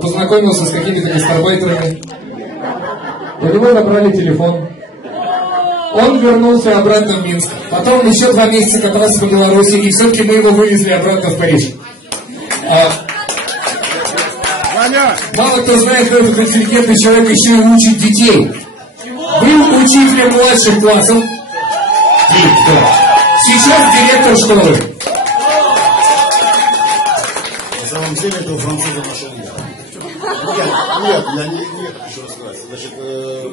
познакомился с какими-то гастарбайтерами. У него забрали телефон. Он вернулся обратно в Минск. Потом еще 2 месяца катался по Беларуси, и все-таки мы его вывезли обратно в Париж. Мало кто знает, что этот интеллигентный человек еще и учит детей. Был учителем младших классов. Сейчас директор школы. На самом деле этого француза нашел я. Нет, я не хочу рассказать. Значит,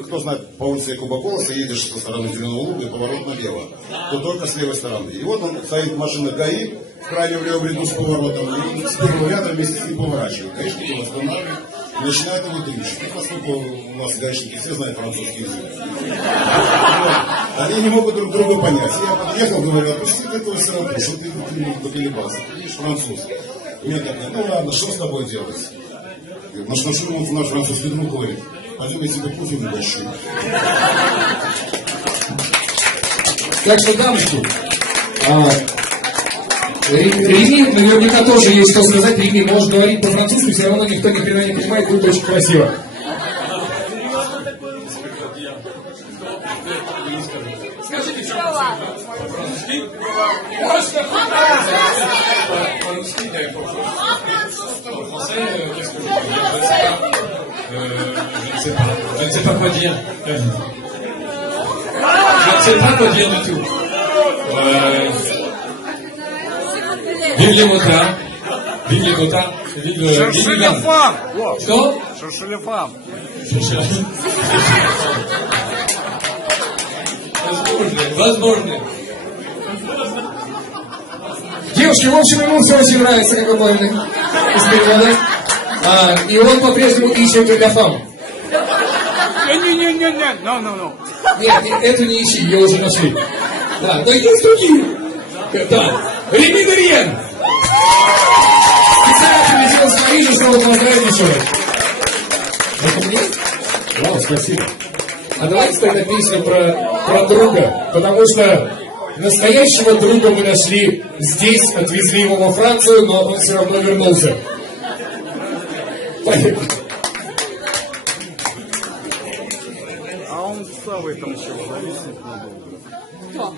кто знает, по улице Якуба Колоса едешь со стороны Зеленого Луга и поворот налево, то только с левой стороны. И вот он стоит машина ГАИ в крайнем левом ряду с поворотом, и с первого ряда вместе с ним поворачивает. Гаишник его останавливает, начинает его трещить. И поскольку у нас гаишники все знают французский язык, они не могут друг друга понять. Я подъехал, говорю, отпусти такой сраку, что ты поколебался, ты видишь француз. Мне так, ну ладно, что с тобой делать? На что наш французский друг говорит, пойдем я тебе кофе угощу. Так что, дамочки, Реми наверняка тоже есть что сказать. Реми может говорить по-французски, все равно никто ни хрена не понимает, будет очень красиво. Скажите, что по-французски? Je ne sais pas quoi dire. Je ne sais pas quoi dire du tout. Vive les motards. Vive les motards. Vive les femmes. Что? Cherchez les femmes. Возможно. Девушки, в общем, ему все очень нравится, как вы поняли, из перевода. И он по-прежнему ищет для фам. Не-не-не-не, no. Нет, эту не ищи, ее уже нашли. Да, но есть другие. Да, Реми Дарьен. Специально прилетел с Парижа, чтобы поздравить еще раз. Это мне? Вау, спасибо. А давайте тогда песню про друга, потому что настоящего друга мы нашли здесь, отвезли его во Францию, но он все равно вернулся. Поехали. А он с Савой там еще зависит надолго. Кто?